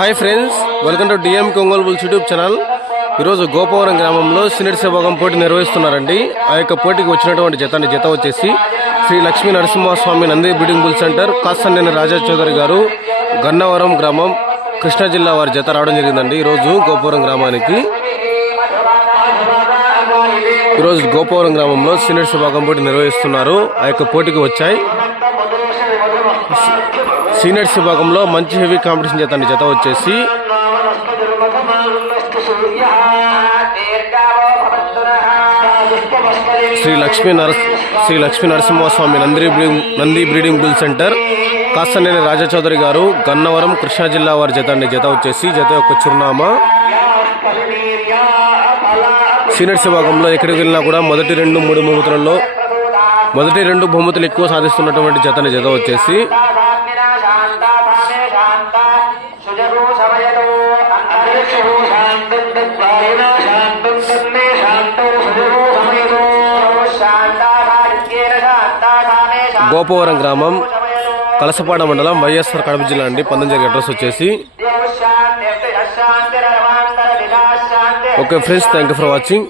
Hi friends, welcome to DMK Ongole bulls YouTube channel. ఈరోజు గోపవరం గ్రామంలో seniors విభాగం పోటీ నిర్వహిస్తున్నారండి. ఆ యొక్క పోటీకి వచ్చినటువంటి జత వచ్చేసి Sri Lakshmi Narasimhaswamy Nandi breeding bull centre, Kasanneni Raja Chowdary garu, Gannavaram గ్రామం, కృష్ణా జిల్లా వారి జత రావడం జరిగిందండి. ఈరోజు గోపవరం గ్రామానికి ఈరోజు గోపవరం గ్రామంలో సీనియర్స్ విభాగం పోటీ నిర్వహిస్తున్నారు. ఆ యొక్క పోటీకి వచ్చాయి. సీనియర్స్ విభాగంలో మంచి హెవీ కాంపిటీషన్ జత వచ్చేసి Sri Lakshmi Narasimhaswamy Nandi breeding bull centre, Kasanneni Raja Chowdary garu, Gannavaram, Krishna జిల్లా వారి జత వచ్చేసి జత యొక్క చిరునామా. సీనియర్స్ విభాగంలో ఎక్కడికి వెళ్ళినా కూడా మొదటి 2-3 బహుమతులలో మొదటి 2 బహుమతులు ఎక్కువ సాధిస్తున్నటువంటి జత వచ్చేసి గోపవరం గ్రామం, కలసపాడ మండలం, వైఎస్ఆర్ కడప జిల్లా అండి. పంతంజరి అడ్రస్ వచ్చేసి. Okay friends, thank you for watching.